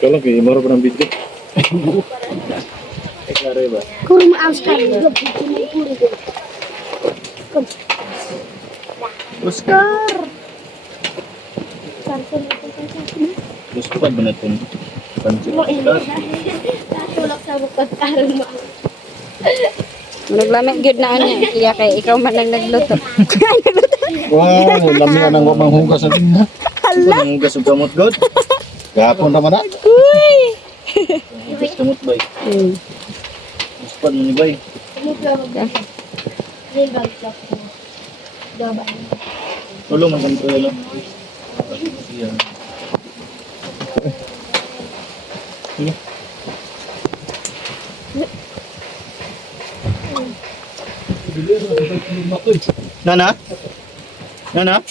Kalau kayak gimana pernah bikin? Klaro ba? Kurang Oscar. Oscar. Gusto pa ba natin? Pansin. Tulog sa bukod karon mo. Naglamig gud na niya. Iya kay ikaw man lang nagluto. Wow, lami nang manghugas sa tinga. Hala. Manghugas sa gamot god. Gapon naman na. Uy. Manghugas gamot bay. Gusto pa ni bay. Tulong man kanto lang. Siya. Nana? Nana?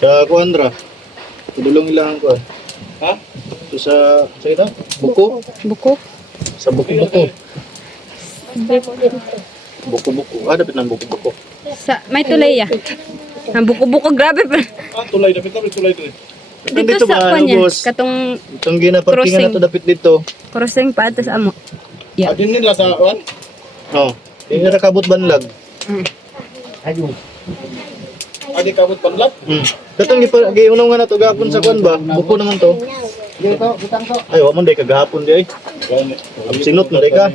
Sa kuandra. Tudulong ilang ko. Ha? Ito sa ito? Buko? Buko. Sa buko-buko. Buko-buko. Ah, dapat ng buko-buko. Sa may tulay ya. Ang buko-buko grabe pa. Ah, tulay. Dapat namin tulay to eh. Dito sa kanya katong Itong ginaparkingan na to dapat dito. crossing pa atas amo. Yeah. Yeah. Adin nila sa one. Oh. Hindi na kabot banlag. Adi kabut panlat. Katong giunaw nga na to gapon sa kwan ba? Buko naman to. Ay, wa man day kagahapon di ay. Sinot na day ka.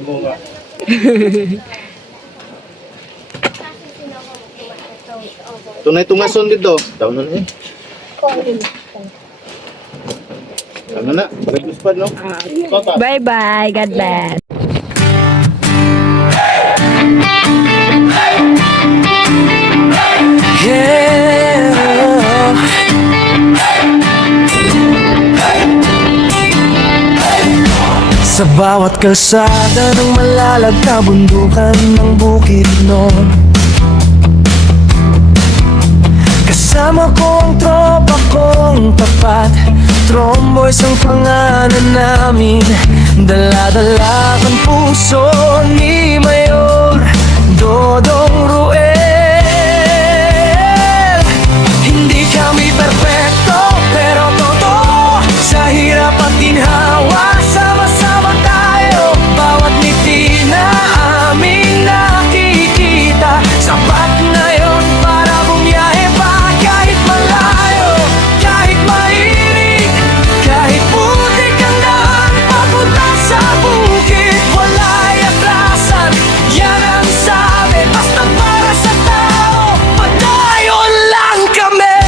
Tunay tungason dito. Daw na eh. Ano na? Breakfast pa no? Bye bye. God bless. Sa bawat kalsada ng malalag na bundukan ng bukid noon, kasama ko ang tropa kong tapat. Tromboys ang pangalan namin, dala-dala ang puso ni Mayor Dodong Ruel. Hindi kami perfecto pero totoo, sa hirap at ginhawa sama-sama tayo. Bawat ngiti na aming nakikita, sapat na yun para bumiyahe pa. Kahit malayo, kahit mainit, kahit putik ang daan papunta sa bukid, wala'y atrasan, yan ang sabi. Basta para sa tao, padayon lang kami.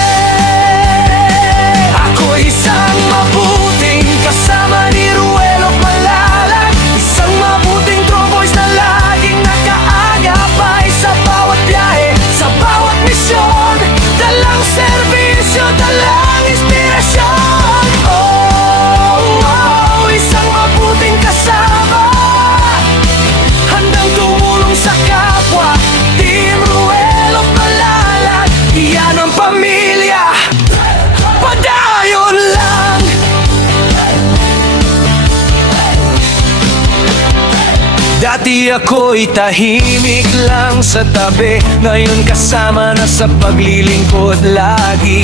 Ako'y isang mabuting kasama ni Ruelo Malalag, isang mabuting tromboys na laging nakaagapay sa bawat biyahe, sa bawat misyon, dalang serbisyo, dalang inspirasyon. Oh, isang mabuting kasama, handang tumulong sa kapwa. Team Ruelo Malalag, iyan ang pamilya, padayon lang. Dati ako'y tahimik lang sa tabi, ngayon kasama na sa paglilingkod lagi.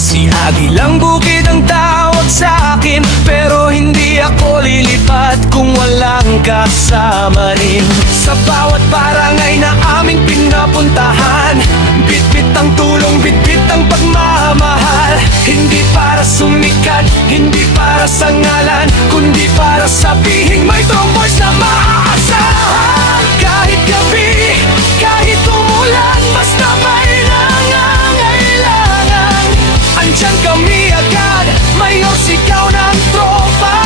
Si Agilang Bukid ang tawag sa akin, pero hindi ako lilipat kung walang kasama rin. Sa bawat barangay na aming pinapuntahan, bitbit ang tulong, bitbit ang pagmamahal. Hindi para sumikat, hindi para sa ngalan, kundi para sabihin may tromboys na maaasahan. Kahit gabi, kahit umulan, basta may nangangailangan, andyan kami agad, mayor sigaw ng tropa.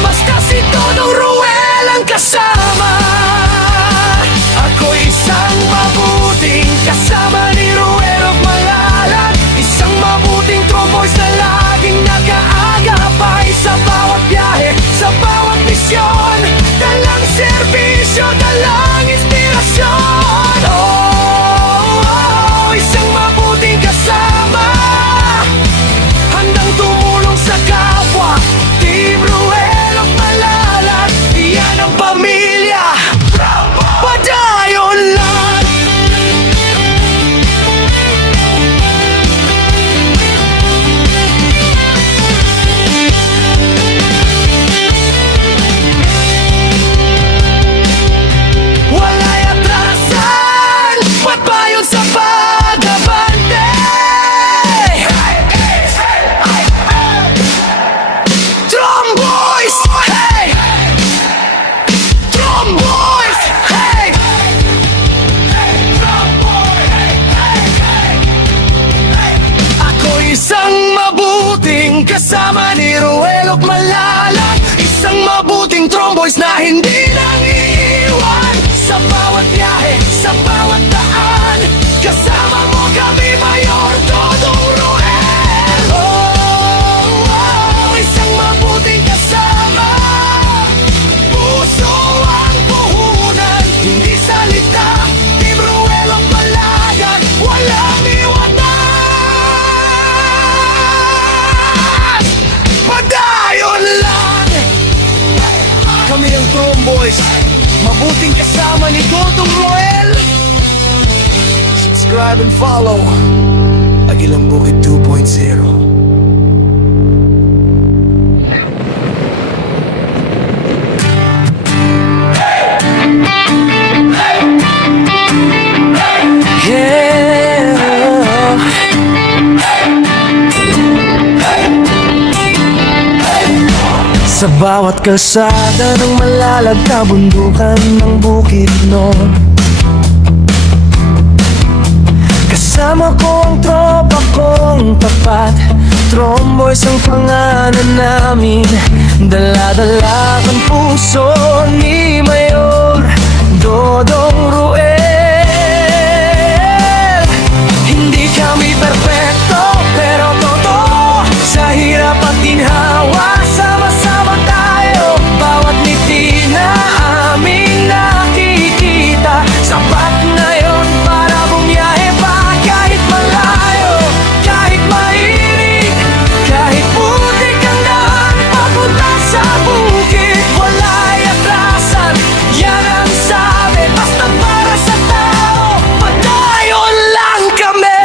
Basta si Dodong Ruel ang kasama. Ako'y isang mabuting kasama ni Ruel Malalag, isang mabuting tromboys na laging nakaagapay sa bawat biyahe, sa bawat misyon, dalang serbisyo, dalang inspirasyon. Oh, isang mabuting kasama, handang tumulong sa kapwa. Team Ruel Malalag, iyan ang pamilya, mabuting kasama ni Gotong Roel. Subscribe and follow Agilang Bukid 2.0. Sa bawat kalsada ng malalag na bundukan ng Bukidnon, kasama ko ang tropa kong tapat. Tromboys ang pangalan namin, dala-dala ang puso ni Mayor Dodong Roel. Hindi kami perfecto, pero totoo, sa hirap at ginhawa, sama-sama tayo. Bawat ngiti na aming nakikita, sapat na yon para bumiyahe pa. Kahit malayo, kahit mainit, kahit putik ang daan papunta sa bukid, wala'y atrasan, yan ang sabi. Basta para sa tao, padayon lang kami.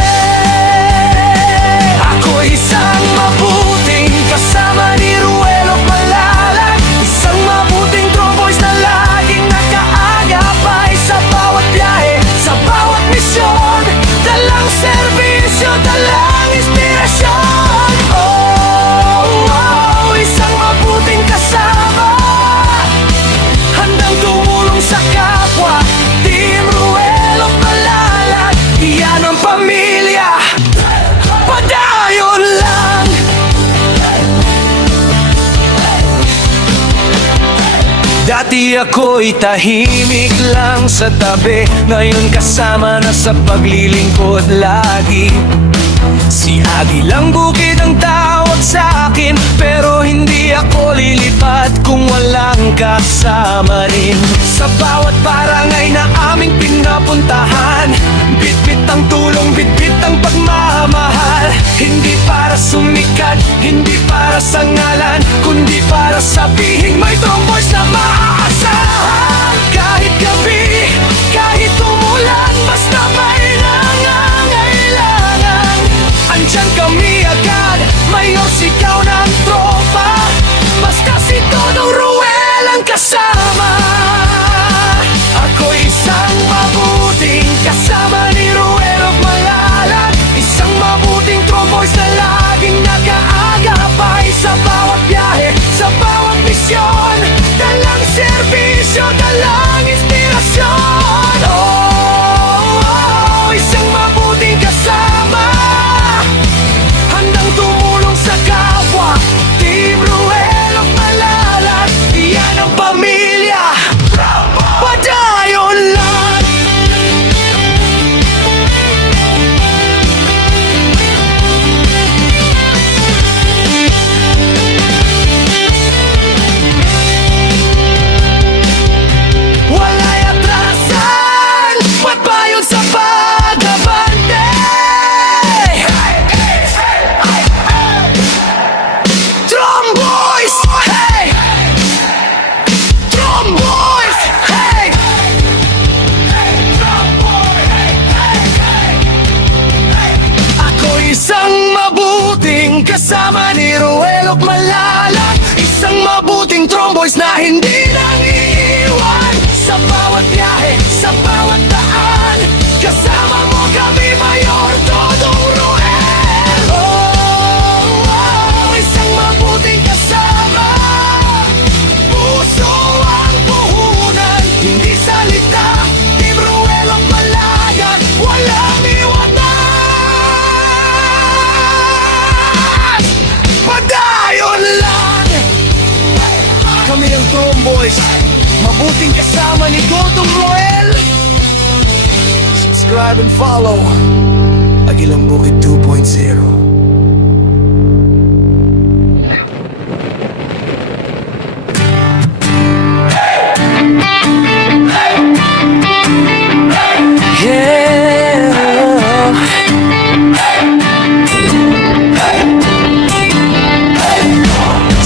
Ako isang mabuting kasama ni Ruelo Malalag, isang mabuting tromboys na laging nakaagapay sa bawat biyahe, sa bawat misyon. Dalang serbisyo, dalang inspirasyon. Oh, oh, isang mabuting kasama, handang tumulong sa kapwa. Team Ruelo Malalag, iyan ang pamilya. Padayon lang. Dati ako'y tahimik lang sa tabi, ngayon kasama na sa paglilingkod lagi. Si Agilang Bukid ang tawag sa akin, pero hindi ako lilipat kung walang kasama rin. Sa bawat barangay na aming pinapuntahan, bitbit ang tulong, bitbit ang pagmamahal. Hindi para sumikat, hindi para sa ngalan, kundi para sabihin may tromboys na maaasahan. Kahit gabi, kahit umulan, basta may nangangailangan, andyan kami agad. Mayor, sigaw ng tropa, basta si Dodong Roel ang kasama. Ako isang mabuting kasama ni Ruel Malalag, isang mabuting tromboys na laging nakaagapay sa bawat biyahe, sa bawat misyon. Dalang serbisyo, dalang inspirasyon. Oh, oh, isang mabuting kasama, handang tumulong sa kapwa. Team Ruel Malalag, iyan ang pamilya. Padayon lang. Wala'y atrasan, magbayon sa pag-abante. Tromboys, hey! Tromboys, hey! Ako isang mabuting kasama ni Ruel Malalag, isang mabuting tromboys na hindi nang iiwan. Sa bawat biyahe, sa bawat daan, kasama mo kami, Mayor Dodong Roel. Oh, oh, isang mabuting kasama, puso ang puhunan, hindi salita. Team Ruel Malalag, walang iwanan. Padayon lang. Kami ang Tromboys, mabuting kasama ni Gotong Roel. Subscribe and follow Agilang Bukid 2.0.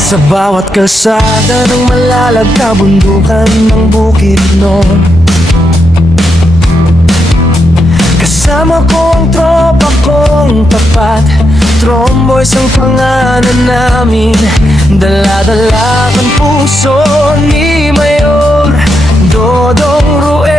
Sa bawat kalsada ng malalag kabundukan ng bukid noon, kasama ko ang tropa kong tapat. Tromboys ang pangalan namin, dala-dala ang puso ni Mayor Dodong Ruel.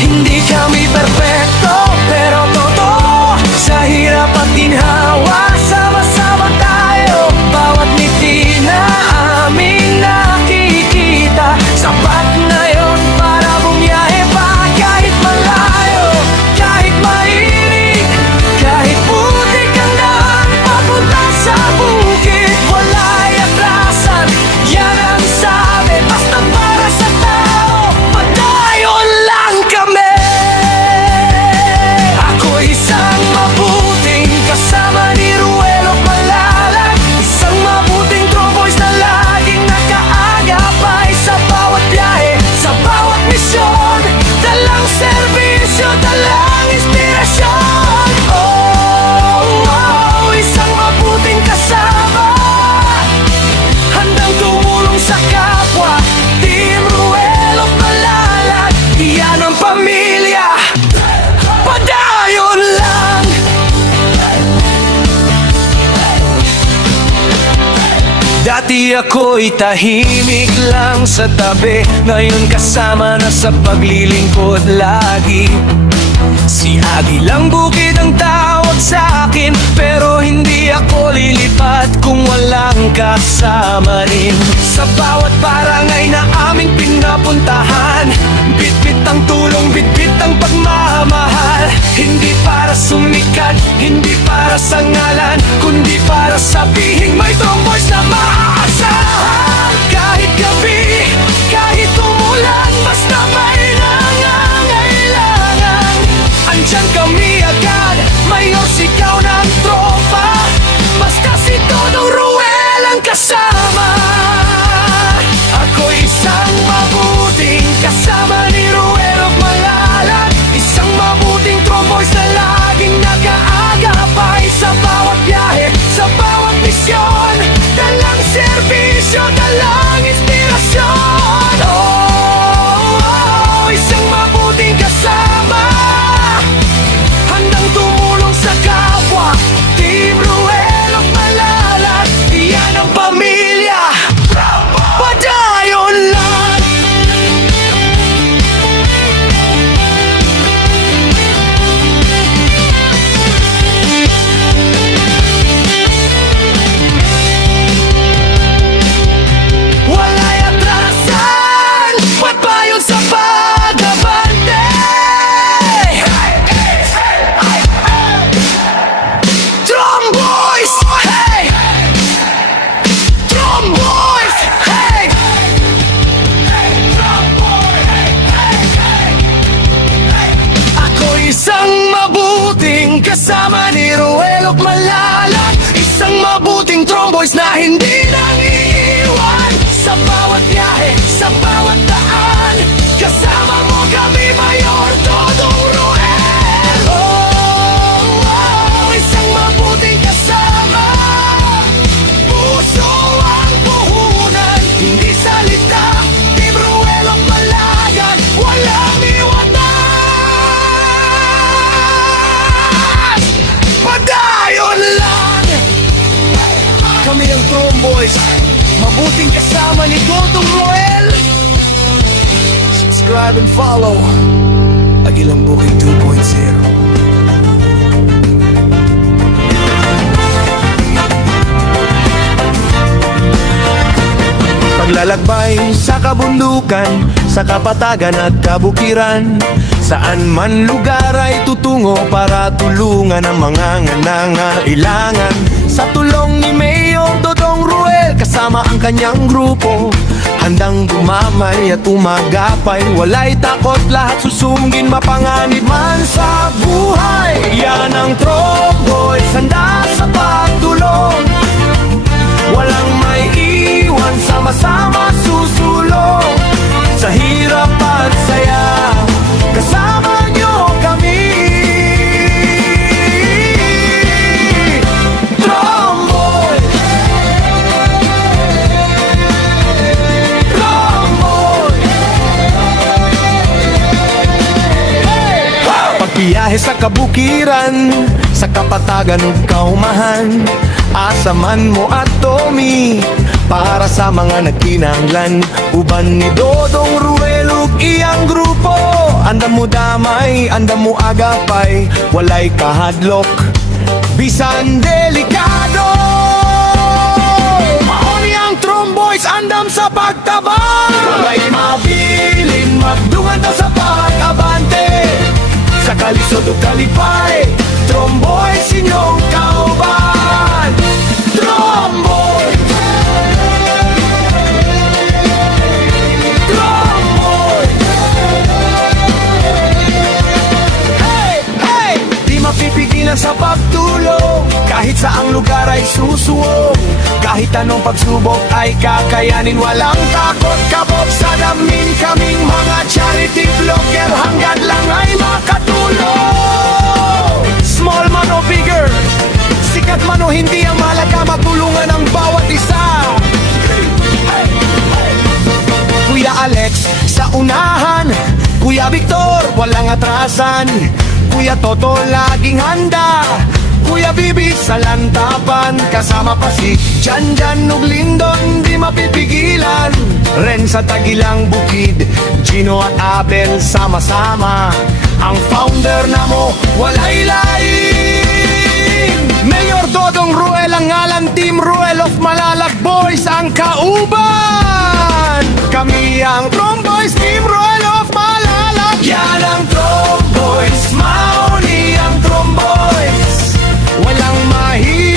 Hindi kami perfecto, pero totoo. Sa hirap at ginhawa, sama-sama tayo. Bawat ngiti na aming nakikita, sapat na yun para bumiyahe pa. Kahit malayo, kahit mainit, kahit putik ang daan papunta sa bukid, wala'y atrasan. Yan ang sabi, basta para sa tao, padayon lang kami. Ako isang mabuting kasama ni Ruel of Malalag, isang mabuting tromboys na laging nakaagapay sa bawat biyahe, sa bawat misyon. Dalang serbisyo, dalang inspirasyon. Oh, oh, isang mabuting kasama, handang tumulong sa kapwa. Team Ruel of Malalag, iyan ang pamilya, padayon lang. Dati ako'y tahimik lang sa tabi, ngayon kasama na sa paglilingkod lagi. Si Agilang Bukid ang tawag sa akin, pero hindi ako lilipat kung walang kasama rin. Sa bawat barangay na aming pinapuntahan, bitbit ang tulong, bitbit ang pagmamahal. Hindi para sumikat, hindi para sa ngalan, kundi para sabihin may tromboys na maaasahan. Kahit gabi, kahit umulan, basta may nangangailangan, andyan kami agad. Mayor, sigaw ng tropa, basta si Dodong Ruel ang kasama. Ako isang mabuting kasama ni Ruel of Malalag, isang mabuting tromboys na laging nakaagapay sa bawat biyahe, sa bawat misyon. Dalang serbisyo, dalang inspirasyon. Oh, oh, isang mabuting kasama, handang tumulong sa kapwa. Team Ruel of Malalag, iyan ang pamilya, padayon lang. Wala'y atrasan, magpayon sa pag-abante. Tromboys, hey! Tromboys, hey! Ako isang mabuting kasama ni Ruel of Malalag, isang mabuting tromboys na hindi nangiiwan. Sa bawat biyahe, sa bawat daan, kasama mo kami, Mayor Dodong Ruel. Oh, oh, isang mabuting kasama, puso ang puhunan, hindi salita. Team Ruel of Malalag, walang iwanan, padayon lang. Kami ang Tromboys, mabuting kasama ni Dodong Ruel. Subscribe and follow Agilang Bukid 2.0. Paglalakbay sa kabundukan, sa kapatagan at kabukiran, saan man lugar ay tutungo para tulungan ang mga nangangailangan. Sa tulong ni Mayor Dodong Ruel, kasama ang kanyang grupo, handang dumamay at umagapay. Wala'y takot, lahat susungin, mapanganib man sa buhay. Yan ang Tromboys, handa sa pagtulong, walang may iwan, sama-sama susulong. Sa hirap at saya, kasama nyo kami. Tromboys, kabukiran, sa kapatagan ug kaumahan. Asa man mo at Tommy, para sa mga nagkinahanglan. Uban ni Dodong Ruel ug iyang grupo, andam mo damay, andam mo agapay, walay kahadlok, bisan delikado. Mauni ang Tromboys, andam sa pagtabang, walay mabilin, magdungan ta sa pag-abante. Sa kalisod ug kalipay, Tromboys inyong kauban. Tromboys, Tromboys. Hey, hey! Di mapipigilan sa pagtulong, kahit saang lugar ay susuwong. Kahit anong pagsubok ay kakayanin, walang takot kabob sa damin. Kaming mga charity vlogger, hanggang lang ay makatulong. Small man o bigger, sikat man o hindi, ang mahalaga magtulungan ang bawat isa. Kuya Alex sa unahan, Kuya Victor walang atrasan, Kuya Toto laging handa, Kuya Bibi sa lantapan, kasama pa si Janjan ug Lindon, di mapipigilan. Ren sa Tagilang Bukid, Gino at Abel sama-sama, ang founder na mo walay lain. Mayor Dodong Ruel ang ngalan, Team Ruel of Malalag Boys ang kauban. Kami ang Tromboys, Team Ruel of Malalag. Yan ang Tromboys, mauni ang Tromboys, walang mahirap.